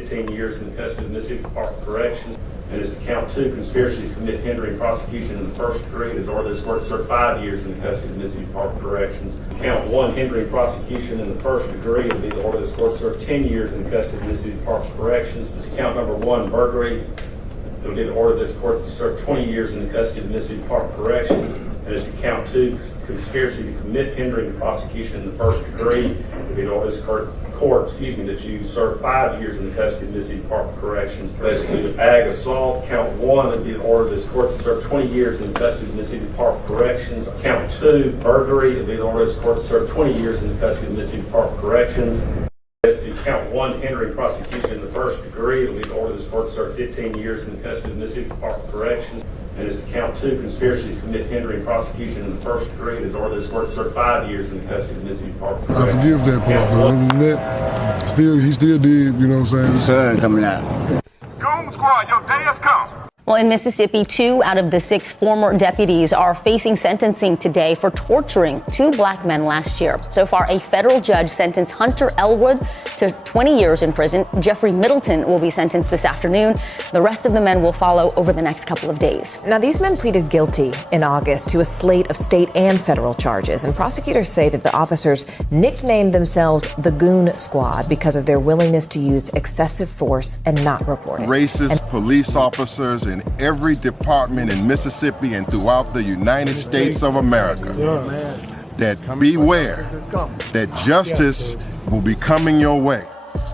15 years in the custody of the Mississippi Department of Corrections. And as to count 2, conspiracy to commit hindering prosecution in the first degree, it is ordered this court to serve 5 years in the custody of the Mississippi Department of Corrections. Count 1, hindering prosecution in the first degree, it will be the order this court to serve 10 years in the custody of the Mississippi Department of Corrections. Count number 1, burglary, it will be the order this court to serve 20 years in the custody of the Mississippi Department of Corrections. And as to count 2, conspiracy to commit hindering prosecution in the first degree, it will be the order this court that you serve 5 years in the custody of the Mississippi Department of Corrections. Basically, ag assault, count 1, it would be the order this court to serve 20 years in the custody of the Mississippi Department of Corrections. Count 2, burglary, it would be the order this court to serve 20 years in the custody of the Mississippi Department of Corrections. As to count 1, hindering prosecution in the first degree, it will be the order this court to serve 15 years in the custody of the Mississippi Department of Corrections. And as to count 2, conspiracy to commit hindering prosecution in the first degree, it is ordered this court to serve 5 years in the custody of the Mississippi Department of Corrections. I forgive that part, though. When we met, he still did, you know what I'm saying? Sun coming out. Goon squad, your day has come. Well, in Mississippi, 2 out of the 6 former deputies are facing sentencing today for torturing 2 black men last year. So far, a federal judge sentenced Hunter Elwood to 20 years in prison. Jeffrey Middleton will be sentenced this afternoon. The rest of the men will follow over the next couple of days. Now, these men pleaded guilty in August to a slate of state and federal charges, and prosecutors say that the officers nicknamed themselves the Goon Squad because of their willingness to use excessive force and not report it. Racist police officers in every department in Mississippi and throughout the United States of America. That beware that justice will be coming your way.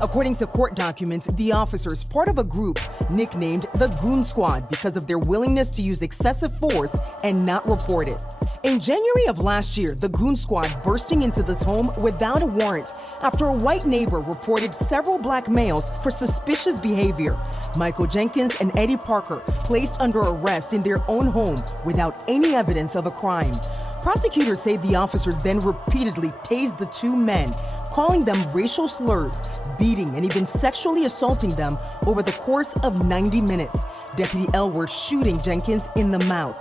According to court documents, the officers, part of a group nicknamed the Goon Squad because of their willingness to use excessive force and not report it. In January of last year, the Goon Squad bursting into this home without a warrant after a white neighbor reported several black males for suspicious behavior. Michael Jenkins and Eddie Parker placed under arrest in their own home without any evidence of a crime. Prosecutors say the officers then repeatedly tased the 2 men, calling them racial slurs, beating and even sexually assaulting them over the course of 90 minutes. Deputy Elwood shooting Jenkins in the mouth.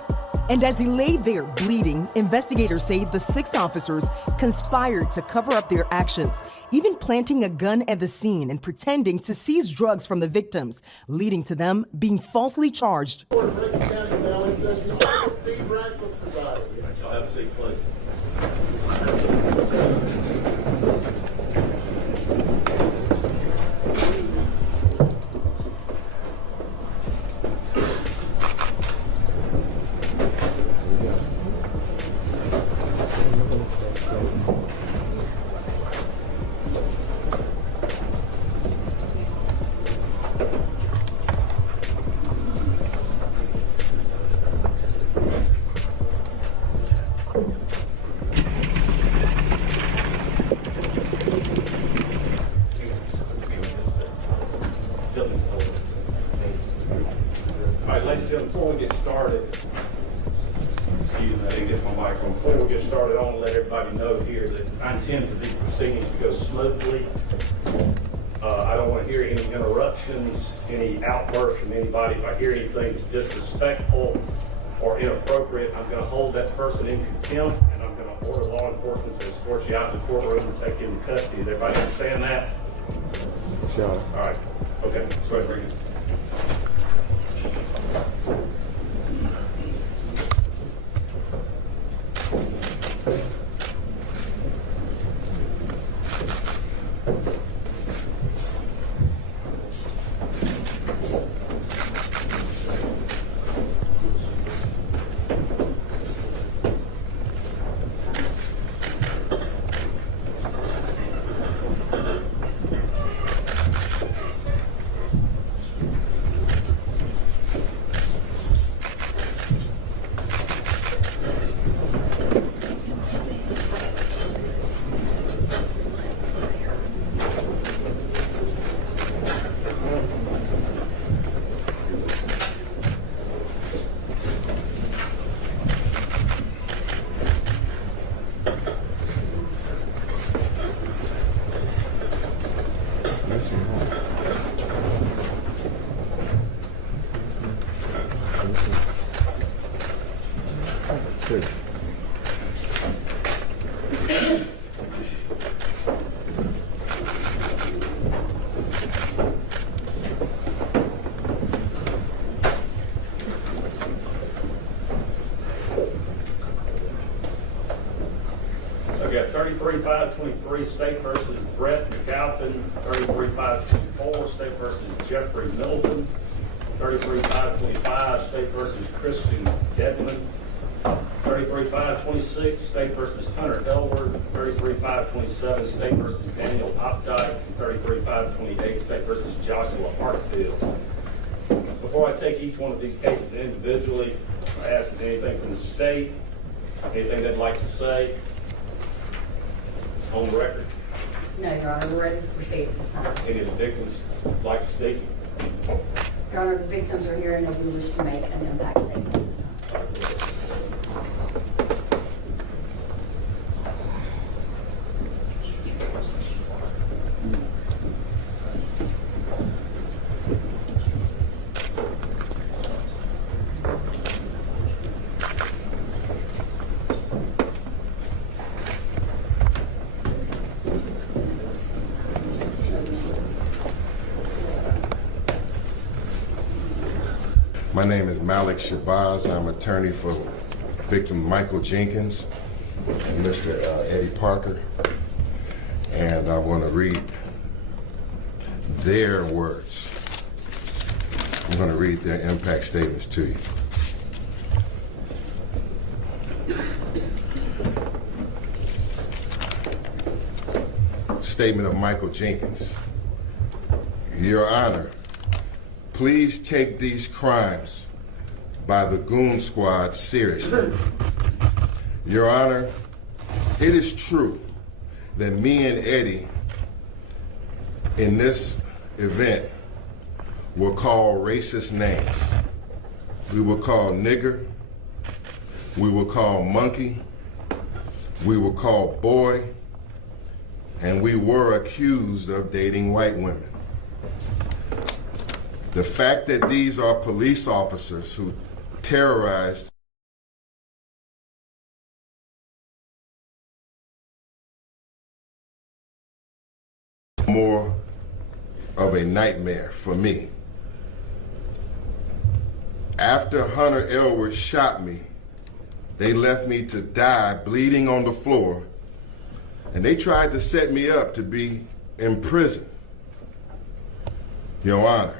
And as he lay there bleeding, investigators say the 6 officers conspired to cover up their actions, even planting a gun at the scene and pretending to seize drugs from the victims, leading to them being falsely charged. All right, ladies and gentlemen, before we get started, excuse me, I didn't get my microphone. Before we get started, I want to let everybody know here that I intend for these proceedings to go smoothly. I don't want to hear any interruptions, any outbursts from anybody. If I hear anything that's disrespectful or inappropriate, I'm going to hold that person in contempt, and I'm going to order law enforcement to escort you out of the courtroom and take you into custody. Does everybody understand that? Sure. All right. Okay, let's go ahead and bring it. 33-523, State versus Brett McAlpin. 33-524, State versus Jeffrey Middleton. 33-525, State versus Christian Dedman. 33-526, State versus Hunter Elward. 33-527, State versus Daniel Opdyke. 33-528, State versus Joshua Hartfield. Before I take each one of these cases individually, I ask, is there anything from the state, anything they'd like to say? On the record. No, Your Honor, we're ready to proceed at this time. Any of the victims like to speak? Your Honor, the victims are here and if we wish to make an impact statement at this time. My name is Malik Shabazz. I'm attorney for victim Michael Jenkins and Mr. Eddie Parker. And I want to read their words. I'm going to read their impact statements to you. Statement of Michael Jenkins. Your Honor, please take these crimes by the Goon Squad seriously. Your Honor, it is true that me and Eddie in this event were called racist names. We were called nigger, we were called monkey, we were called boy, and we were accused of dating white women. The fact that these are police officers who terrorized more of a nightmare for me. After Hunter Elward shot me, they left me to die bleeding on the floor, and they tried to set me up to be in prison. Your Honor,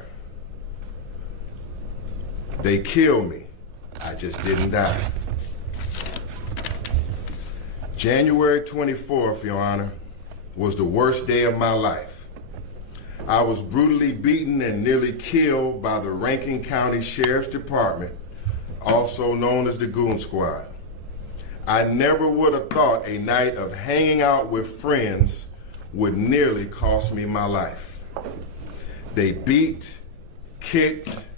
they killed me. I just didn't die. January 24th, Your Honor, was the worst day of my life. I was brutally beaten and nearly killed by the Rankin County Sheriff's Department, also known as the Goon Squad. I never would have thought a night of hanging out with friends would nearly cost me my life. They beat, kicked,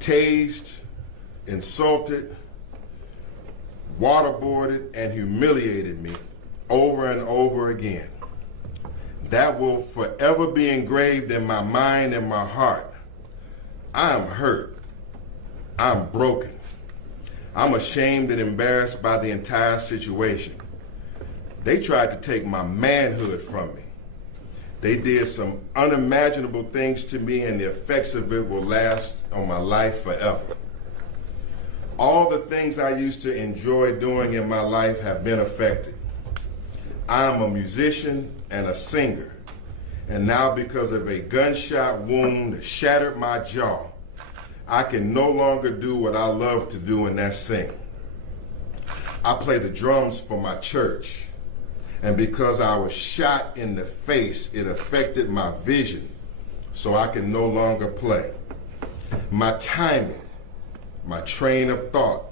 tased, insulted, waterboarded, and humiliated me over and over again. That will forever be engraved in my mind and my heart. I am hurt. I'm broken. I'm ashamed and embarrassed by the entire situation. They tried to take my manhood from me. They did some unimaginable things to me, and the effects of it will last on my life forever. All the things I used to enjoy doing in my life have been affected. I'm a musician and a singer, and now because of a gunshot wound that shattered my jaw, I can no longer do what I love to do, and that's sing. I play the drums for my church, and because I was shot in the face, it affected my vision, so I can no longer play. My timing, my train of thought,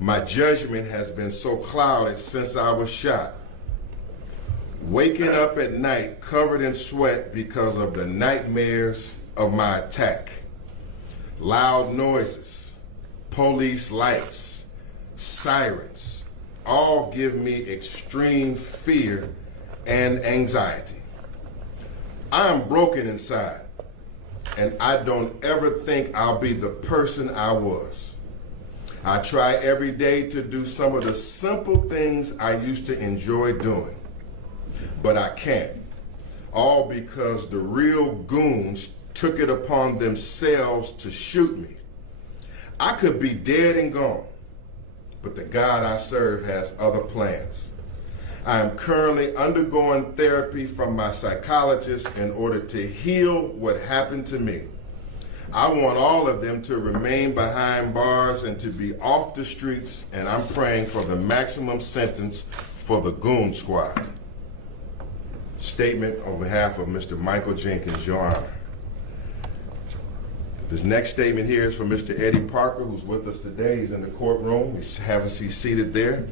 my judgment has been so clouded since I was shot. Waking up at night covered in sweat because of the nightmares of my attack. Loud noises, police lights, sirens, all give me extreme fear and anxiety. I am broken inside, and I don't ever think I'll be the person I was. I try every day to do some of the simple things I used to enjoy doing, but I can't, all because the real goons took it upon themselves to shoot me. I could be dead and gone, but the God I serve has other plans. I am currently undergoing therapy from my psychologist in order to heal what happened to me. I want all of them to remain behind bars and to be off the streets, and I'm praying for the maximum sentence for the Goon Squad. Statement on behalf of Mr. Michael Jenkins, Your Honor. This next statement here is from Mr. Eddie Parker, who's with us today. He's in the courtroom. He's seated there.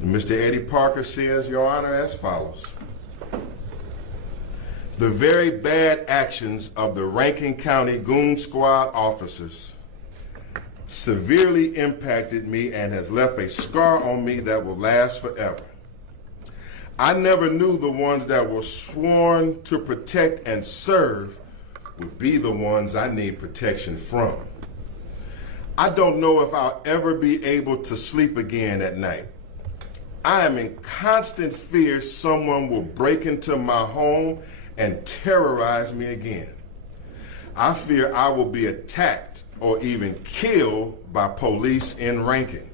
And Mr. Eddie Parker says, Your Honor, as follows. The very bad actions of the Rankin County Goon Squad officers severely impacted me and has left a scar on me that will last forever. I never knew the ones that were sworn to protect and serve would be the ones I need protection from. I don't know if I'll ever be able to sleep again at night. I am in constant fear someone will break into my home and terrorize me again. I fear I will be attacked or even killed by police in Rankin.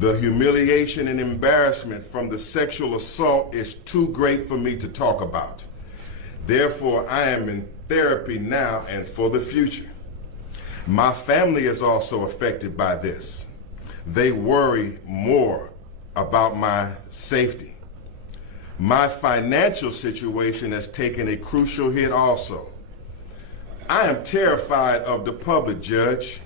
The humiliation and embarrassment from the sexual assault is too great for me to talk about. Therefore, I am in therapy now and for the future. My family is also affected by this. They worry more about my safety. My financial situation has taken a crucial hit also. I am terrified of the public, Judge.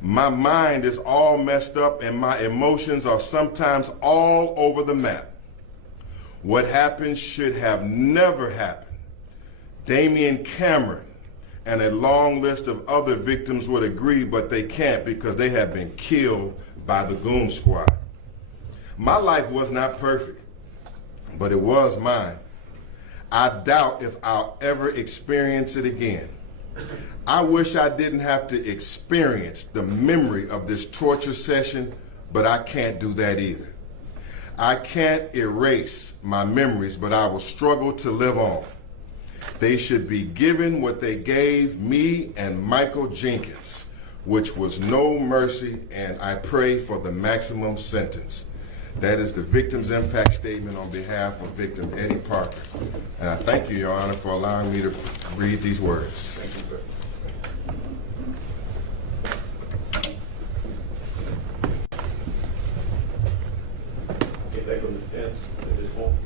My mind is all messed up and my emotions are sometimes all over the map. What happened should have never happened. Damian Cameron and a long list of other victims would agree, but they can't because they have been killed by the Goon Squad. My life was not perfect, but it was mine. I doubt if I'll ever experience it again. I wish I didn't have to experience the memory of this torture session, but I can't do that either. I can't erase my memories, but I will struggle to live on. They should be given what they gave me and Michael Jenkins, which was no mercy, and I pray for the maximum sentence. That is the victim's impact statement on behalf of victim Eddie Parker. And I thank you, Your Honor, for allowing me to read these words. Thank you, sir. Get back on the defense at this point.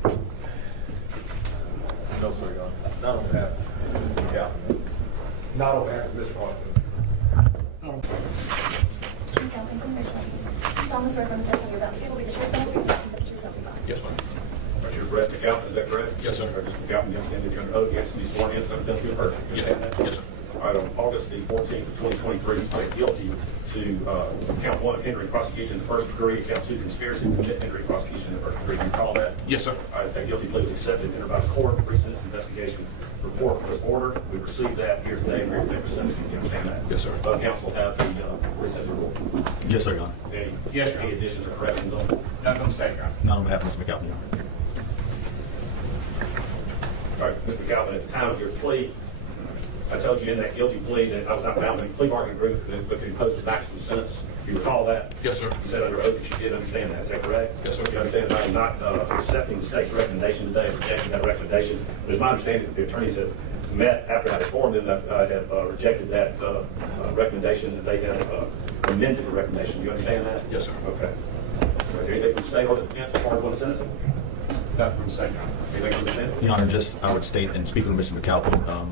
No, sir, Your Honor. Not on behalf of Mr. McAlpin. Not on behalf of Mr. Parker. Mr. McAlpin, congratulations. You solemnly swear from the testimony you're about to give will be the truth, the whole truth, and nothing but the truth, so help you God. Yes, ma'am. Are you Brett McAlpin, is that correct? Yes, sir. Mr. McAlpin, you understand that you're under oath, yes, to be sworn in, so don't be a person. You understand that? Yes, sir. All right, on August the 14th of 2023, you pled guilty to count 1 of hindering prosecution in the first degree, count 2 conspiracy to commit hindering prosecution in the first degree. Do you recall that? Yes, sir. All right, that guilty plea was accepted and entered by the court. Pre-sentence investigation report was ordered. We received that here today and we're going to sentencing. You understand that? Yes, sir. Counsel have the pre-sentence report. Yes, sir, Your Honor. Any additions or corrections on it? None from the state, Your Honor. Not on behalf of Mr. McAlpin, Your Honor. All right, Mr. McAlpin, at the time of your plea, I told you in that guilty plea that I was not bound by any plea bargaining agreement but could impose the maximum sentence. Do you recall that? Yes, sir. You said under oath that you did understand that. Is that correct? Yes, sir. You understand that I am not accepting the state's recommendation today, rejecting that recommendation. It is my understanding that the attorneys have met after I informed them that I have rejected that recommendation, that they have amended the recommendation. Do you understand that? Yes, sir. Okay. Is there anything from the state or the defense as far as one sentencing? Nothing from the state, Your Honor. Anything from the defense? Your Honor, just I would state, and speaking to Mr. McAlpin,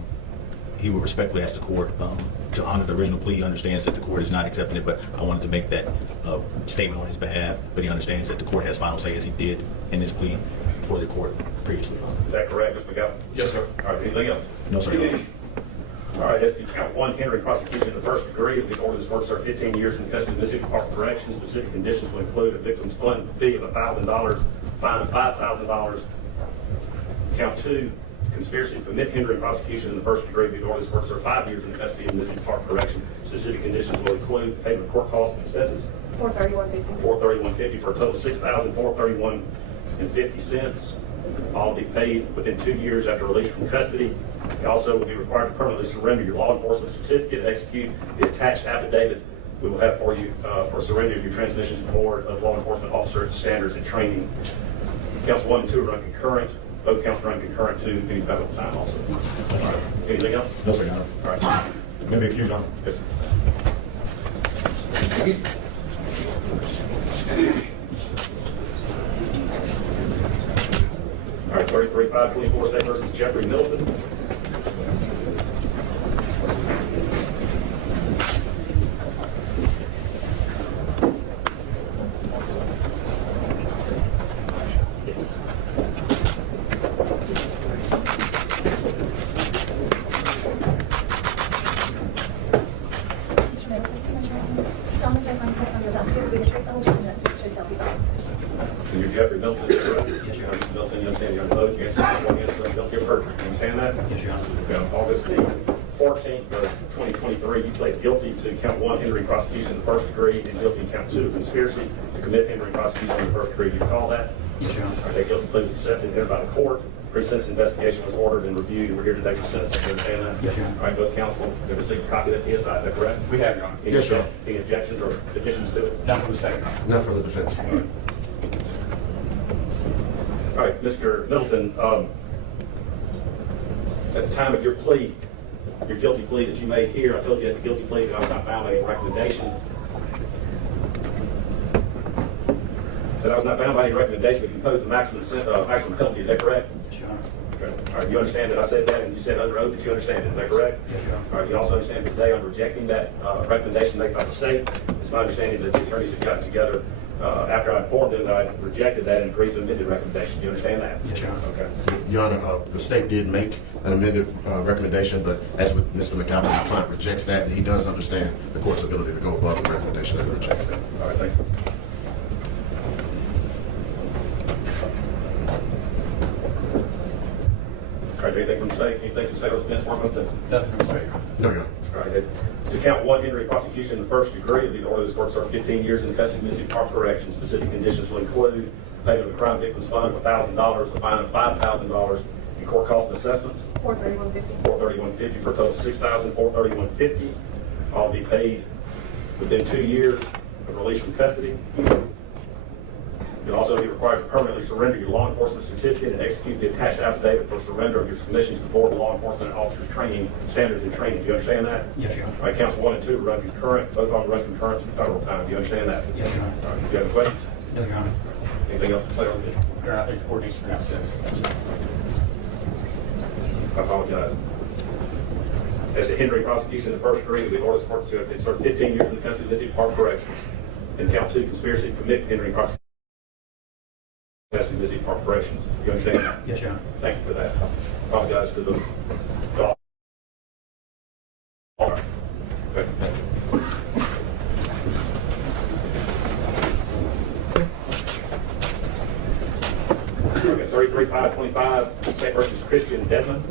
he would respectfully ask the court to honor the original plea. He understands that the court is not accepting it, but I wanted to make that statement on his behalf. But he understands that the court has final say, as he did in his plea before the court previously. Is that correct, Mr. McAlpin? Yes, sir. All right, anything else? No, sir. All right, as to count 1, hindering prosecution in the first degree, the order this court serve 15 years in custody of Mississippi Department of Corrections. Specific conditions will include a victim's fee of $1,000, fine of $5,000. Count 2, conspiracy to commit hindering prosecution in the first degree. The order this court serve 5 years in the custody of Mississippi Department of Corrections. Specific conditions will include payment of court costs and expenses. $431.50. $431.50 for a total of $6,431.50. All will be paid within 2 years after release from custody. You also will be required to permanently surrender your law enforcement certificate and execute the attached affidavit we will have for you for surrender of your transmissions board of law enforcement officer standards and training. Counts 1 and 2 run concurrent. Both counts run concurrent to any federal time also. All right. Anything else? No, sir, Your Honor. All right. Maybe excuse, Your Honor. Yes, sir. All right, 33-524 State versus Jeffrey Middleton. Mr. Middleton, can I try and solemnly swear affirm the testimony you're about to give will be the truth, the whole truth, and nothing but the truth, so help you God. So you're Jeffrey Middleton, is that correct? Yes, Your Honor. Mr. Middleton, you understand you're under oath against the guilty of perjury. You understand that? Yes, Your Honor. Okay, on August the 14th of 2023, you pled guilty to count 1, hindering prosecution in the first degree, and guilty in count 2, conspiracy to commit hindering prosecution in the first degree. Do you recall that? Yes, Your Honor. All right, that guilty plea is accepted and entered by the court. Pre-sentence investigation was ordered and reviewed, and we're here today for sentencing. You understand that? Yes, Your Honor. All right, both counsel have received a copy of that PSI, is that correct? We have, Your Honor. Yes, sir. Any objections or additions to it? None from the state. None for the defense. All right, Mr. Middleton, at the time of your plea, your guilty plea that you made here, I told you at the guilty plea that I was not bound by any recommendation. That I was not bound by any recommendation, but you imposed the maximum penalty, is that correct? Yes, Your Honor. Okay. All right, you understand that I said that, and you said under oath that you understand it, is that correct? Yes, Your Honor. All right, you also understand that today I'm rejecting that recommendation made by the state. It's my understanding that the attorneys have gotten together after I informed them that I rejected that and agreed to amended recommendation. Do you understand that? Yes, Your Honor. Okay. Your Honor, the state did make an amended recommendation, but as with Mr. McAlpin, the client rejects that, and he does understand the court's ability to go above the recommendation that he rejected. All right, thank you. All right, anything from the state? Anything from the state or defense work on census? Nothing from the state. No, Your Honor. All right, to count 1, hindering prosecution in the first degree, the order of this court to serve 15 years in the custody of Mississippi Department of Corrections. Specific conditions will include payment of the crime victims fund of $1,000, a fine of $5,000, and court cost assessments, $431.50. $431.50 for a total of $6,431.50. All be paid within 2 years of release from custody. You'll also be required to permanently surrender your law enforcement certificate and execute the attached affidavit for surrender of your submission to the Board of Law Enforcement Officers Training Standards and Training. Do you understand that? Yes, Your Honor. All right, counts 1 and 2 run concurrent. Both of them run concurrent to federal time. Do you understand that? Yes, Your Honor. All right, do you have any questions? No, Your Honor. Anything else to say on this? Your Honor, I think the court needs to pronounce this. I apologize. As to hindering prosecution in the first degree, the order of this court to serve 15 years in the custody of Mississippi Department of Corrections. And count 2, conspiracy to commit hindering prosecution in the custody of Mississippi Department of Corrections. Do you understand that? Yes, Your Honor. Thank you for that. I apologize to the dog. All right. Okay. Okay, 33-525, State versus Christian Dedman.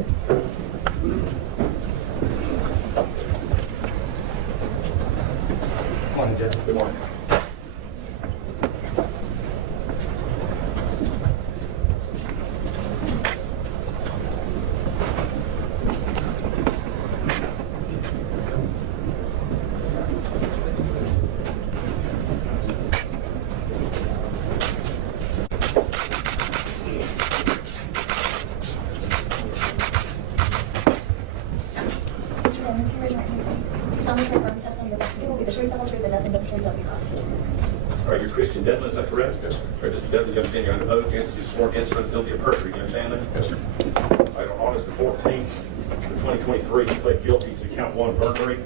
Morning, Judge. Good morning. Mr. Middleton, can you raise your right hand? Solemnly swear affirm the testimony you're about to give will be the truth, the whole truth, and nothing but the truth, so help you God. All right, you're Christian Dedman, is that correct? Yes, sir. All right, Mr. Dedman, you understand you're under oath against your sworn instrument guilty of perjury. You understand that? Yes, sir. All right, on August the 14th, 2023, you pled guilty to count 1, burglary,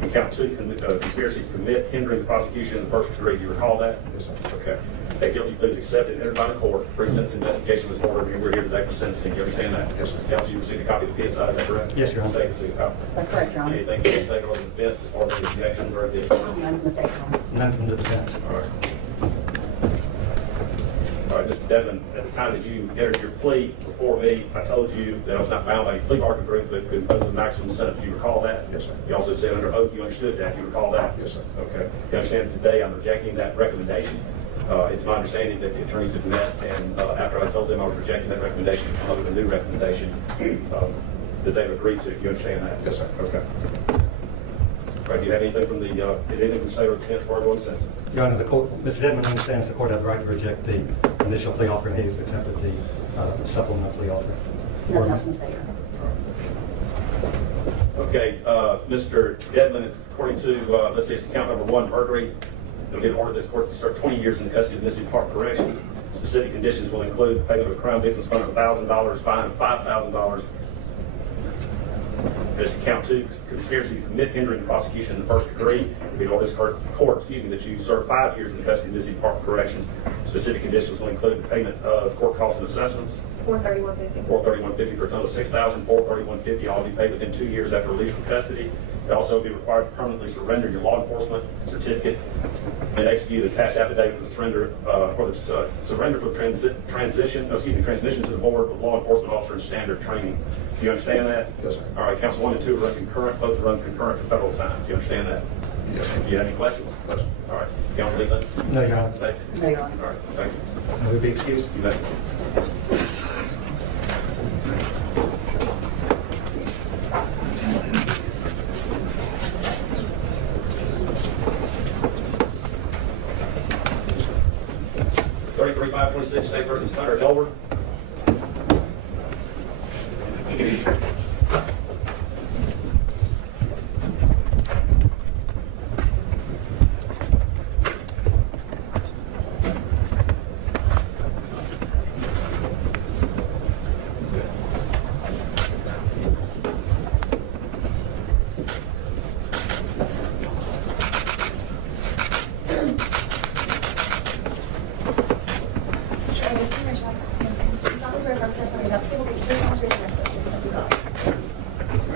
and count 2, conspiracy to commit hindering the prosecution in the first degree. Do you recall that? Yes, sir. Okay. That guilty plea is accepted and entered by the court. Pre-sentence investigation was ordered, and we're here today for sentencing. You understand that? Yes, sir. Counsel, you received a copy of the PSI, is that correct? Yes, Your Honor. State received a copy. That's correct, Your Honor. Anything from the state or the defense as far as the objections or additions? None from the state, Your Honor. None from the defense. All right. All right, Mr. Devlin, at the time that you entered your plea before me, I told you that I was not bound by any plea bargain agreement that could impose a maximum sentence. Do you recall that? Yes, sir. You also said under oath you understood that. You recall that? Yes, sir. Okay. You understand that today I'm rejecting that recommendation. It's my understanding that the attorneys have met, and after I told them I was rejecting that recommendation, come up with a new recommendation that they've agreed to. You understand that? Yes, sir. Okay. Right, do you have anything from the, is anything from the state or defense bar going sense? Your Honor, the court, Mr. Dedman understands the court has the right to reject the initial plea offer, and he has accepted the supplemental plea offer. Nothing else from the state, Your Honor. Okay, Mr. Dedman, according to, let's see, it's count number 1, burglary. It'll be in order this court to serve 20 years in the custody of Mississippi Park Corrections. Specific conditions will include payment of a crime victim's fund of $1,000, fine of $5,000. As to count 2, conspiracy to commit hindering prosecution in the first degree. We order this court, that you serve 5 years in the custody of Mississippi Park Corrections. Specific conditions will include the payment of court costs and assessments. $431.50. $431.50 for a total of $6,000. $431.50 all be paid within 2 years after release from custody. You'll also be required to permanently surrender your law enforcement certificate and execute attached affidavit for the surrender transmission to the board with law enforcement officer and standard training. Do you understand that? Yes, sir. All right, counts 1 and 2 run concurrent. Both run concurrent to federal time. Do you understand that? Yes, sir. Do you have any questions? Yes, sir. All right, Counsel Leland? No, Your Honor. Thank you. No, Your Honor. All right, thank you. Will we be excused? You bet. $33,526 State versus Hunter Elwood.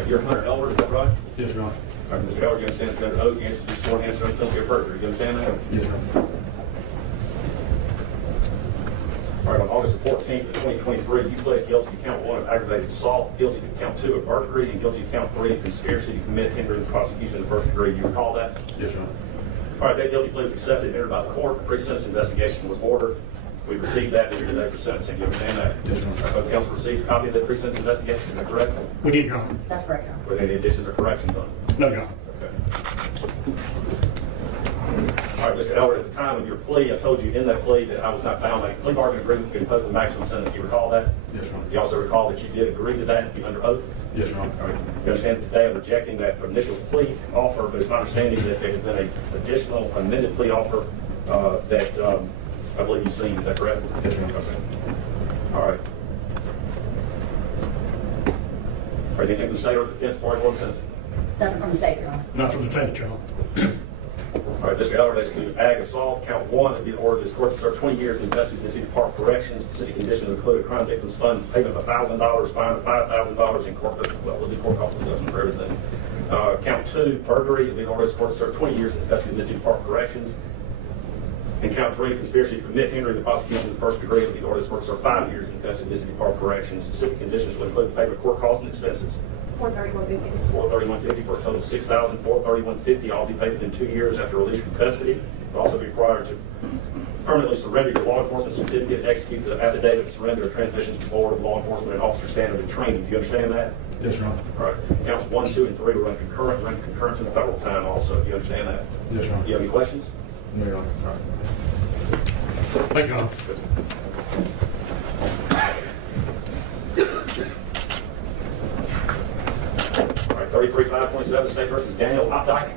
You're Hunter Elwood, is that right? Yes, Your Honor. All right, Mr. Elwood, you understand it's under oath, you answer your sworn answer under penalty of perjury. You understand that? Yes, Your Honor. All right, on August 14th of 2023, you pled guilty to count 1 of aggravated assault, guilty to count 2 of burglary, and guilty to count 3 of conspiracy to commit hindering the prosecution in the first degree. Do you recall that? Yes, Your Honor. All right, that guilty plea was accepted and entered by the court. A pre-sentence investigation was ordered. We received that here today for sentencing. You understand that? Yes, Your Honor. Both counsel received a copy of the pre-sentence investigation. Is that correct? We did, Your Honor. That's correct, Your Honor. Were there any additions or corrections on it? No, Your Honor. Okay. All right, Mr. Elwood, at the time of your plea, I told you in that plea that I was not bound by a plea bargain agreement to impose the maximum sentence. Do you recall that? Yes, Your Honor. You also recall that you did agree to that under oath? Yes, Your Honor. All right. You understand that today I'm rejecting that initial plea offer, but it's my understanding that there has been an additional amended plea offer that I believe you've seen. Is that correct? Yes, Your Honor. Okay. All right. All right, anything from the state or defense bar going sentencing? Nothing from the state, Your Honor. Not from the defendant, Your Honor. All right, Mr. Elwood, executed ag assault, count 1, and be ordered this court to serve 20 years in custody of Mississippi Park Corrections. The city conditions include a crime victims fund payment of $1,000, fine of $5,000, and court cost assessment for everything. Count 2, burglary, and be ordered this court to serve 20 years in custody of Mississippi Park Corrections. And count 3, conspiracy to commit hindering the prosecution in the first degree, and be ordered this court to serve 5 years in custody of Mississippi Park Corrections. Specific conditions will include the payment of court costs and expenses. $431.50. $431.50 for a total of $6,000. $431.50 all be paid within 2 years after release from custody. You'll also be required to permanently surrender your law enforcement certificate and execute the affidavit of surrender of transmissions to the board of law enforcement and officer standard and training. Do you understand that? Yes, Your Honor. All right. Counts 1, 2, and 3 will run concurrent to the federal time also. Do you understand that? Yes, Your Honor. Do you have any questions? No, Your Honor. All right. Thank you, Your Honor. All right, 33-527 State versus Daniel Opdyke.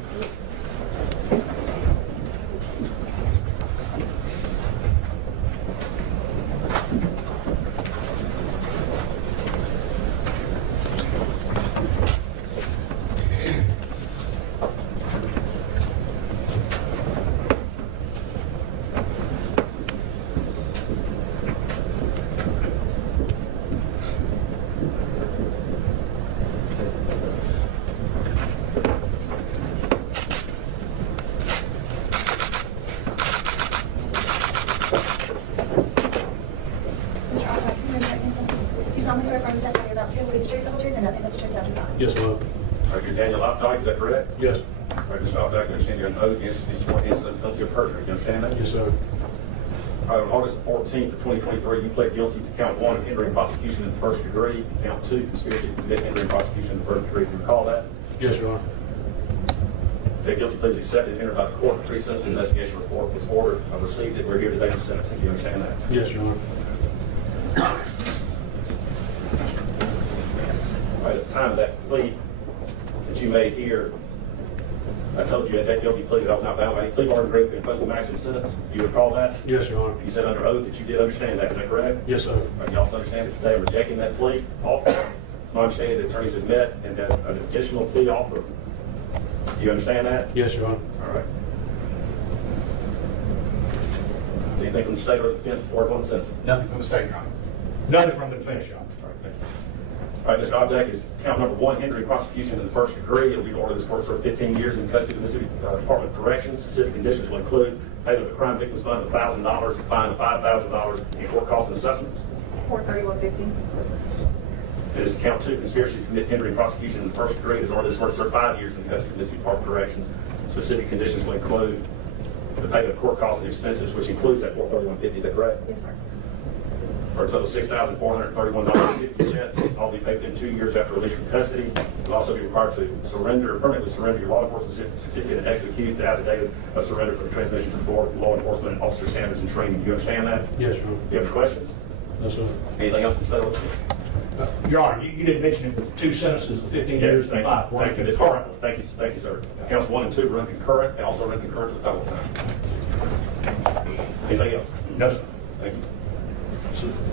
Yes, ma'am. All right, you're Daniel Opdyke, is that correct? Yes. All right, Mr. Opdyke, I understand you're an oath against these sworn against the penalty of perjury. Do you understand that? Yes, sir. All right, on August 14th of 2023, you pled guilty to count 1 of hindering prosecution in the first degree, count 2, conspiracy to commit hindering prosecution in the first degree. Do you recall that? Yes, Your Honor. The guilty plea is accepted and entered by the court. The pre-sentence investigation report was ordered. I received it. We're here today for sentencing. Do you understand that? Yes, Your Honor. Right at the time of that plea that you made here, I told you at that guilty plea that I was not bound by any plea bargain agreement to impose the maximum sentence. Do you recall that? Yes, Your Honor. You said under oath that you did understand that. Is that correct? Yes, sir. Right, you also understand that today I'm rejecting that plea offer. My understanding that attorneys have met and that an additional plea offer. Do you understand that? Yes, Your Honor. All right. Anything from the state or the defense before one sentence? Nothing from the state, Your Honor. Nothing from the defense, Your Honor. All right, thank you. All right, Mr. Object is count number 1, hindering prosecution in the first degree. It'll be ordered this court to serve 15 years in custody of the Mississippi Department of Corrections. Specific conditions will include payment of the crime victims fund of $1,000, a fine of $5,000, and court costs and assessments. 431.50. It is count 2, conspiracy to commit hindering prosecution in the first degree. It is ordered this court to serve 5 years in custody of the Mississippi Department of Corrections. Specific conditions will include the payment of court costs and expenses, which includes that $431.50. Is that correct? Yes, sir. For a total of $6,431.50. All be paid within 2 years after release from custody. You'll also be required to permanently surrender your law enforcement certificate and execute the affidavit of surrender for the transmission to the Board of Law Enforcement and Officer Standards and Training. Do you understand that? Yes, Your Honor. Do you have any questions? No, sir. Anything else from federal defense? Your Honor, you did mention it with 2 sentences, 15 Yes, years thank and 5. you. Thank you. It's all right. Thank you, sir. Counts 1 and 2 run concurrent, and also run concurrent to the federal time. Anything else? No, sir. Thank you.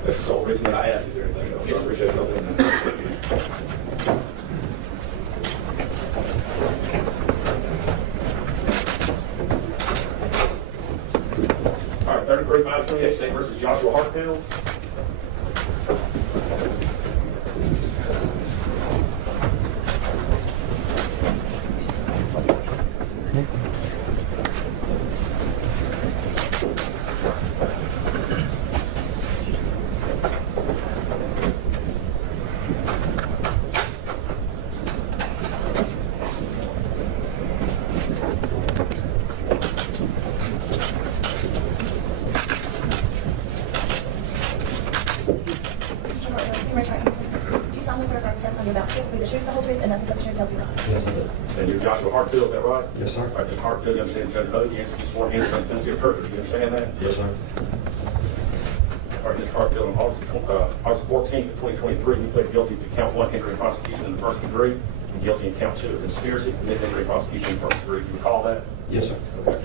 That's the sole reason that I asked. Is there anything else? I appreciate it. All right, 33-528 State versus Joshua Hartfield. Mr. Hartfield, you may try. Do you solemnly swear to testify about the truth, the whole truth, and nothing but the truth, so help you God? Yes, I did. And you're Joshua Hartfield, is that right? Yes, sir. All right, Mr. Hartfield, you understand Judge Bode, you sworn against the penalty of perjury. Do you understand that? Yes, sir. All right, Mr. Hartfield, on August 14th of 2023, you pled guilty to count 1, hindering prosecution in the first degree, and guilty in count 2 of conspiracy to commit hindering prosecution in the first degree. Do you recall that? Yes, sir. Okay.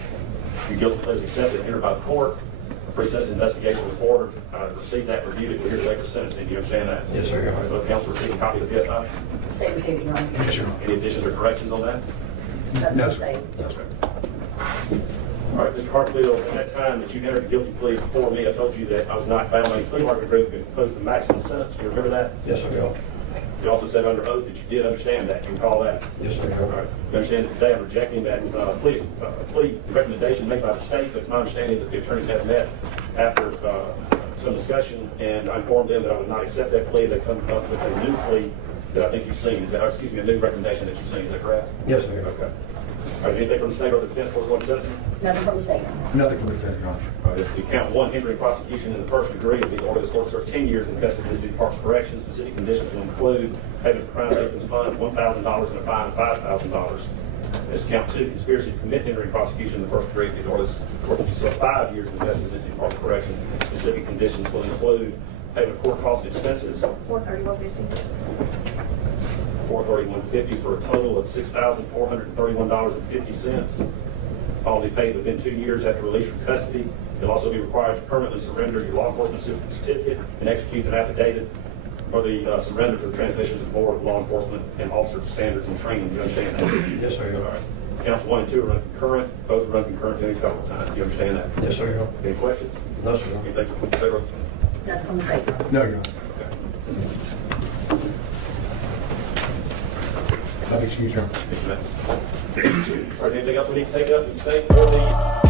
Your guilty plea is accepted and entered by the court. A pre-sentence investigation was ordered. Received that, reviewed it. We're here today for sentencing. Do you understand that? Yes, sir. All right, both counsel received a copy of the PSI. State received, Your Honor. Yes, Your Honor. Any additions or corrections on that? Nothing No, to sir. say. That's right. All right, Mr. Hartfield, at that time that you entered the guilty plea before me, I told you that I was not bound by any plea bargain agreement to impose the maximum sentence. Do you remember that? Yes, sir. You also said under oath that you did understand that. Do you recall that? Yes, sir. All right. You understand that today I'm rejecting that plea recommendation made by the state. It's my understanding that the attorneys have met after some discussion, and I informed them that I would not accept that plea. They come up with a new plea that I think you've seen. Is that, excuse me, a new recommendation that you've seen. Is that correct? Yes, sir. Okay. All right, anything from the state or the defense for one sentencing? Nothing from the state. Nothing from the defense, Your Honor. All right, to count 1, hindering prosecution in the first degree, will be ordered this court to serve 10 years in custody of the Mississippi Department of Corrections. Specific conditions will include payment of crime victims fund of $1,000 and a fine of $5,000. This count 2, conspiracy to commit hindering prosecution in the first degree, will be ordered this court to serve 5 years in custody of the Mississippi Department of Corrections. Specific conditions will include payment of court costs and expenses. 431.50. $431.50 for a total of $6,431.50. All be paid within 2 years after release from custody. You'll also be required to permanently surrender your law enforcement certificate and execute an affidavit for the surrender for the transmission to the Board of Law Enforcement and Officer Standards and Training. Do you understand that? Yes, sir. All right. Counts 1 and 2 are run concurrent. Both run concurrent at any federal time. Do you understand that? Yes, sir. Any questions? No, sir. Anything from the federal? Nothing from the state. No, Your Honor. I've excused, Your Honor. Is there anything else we need to take up? Or the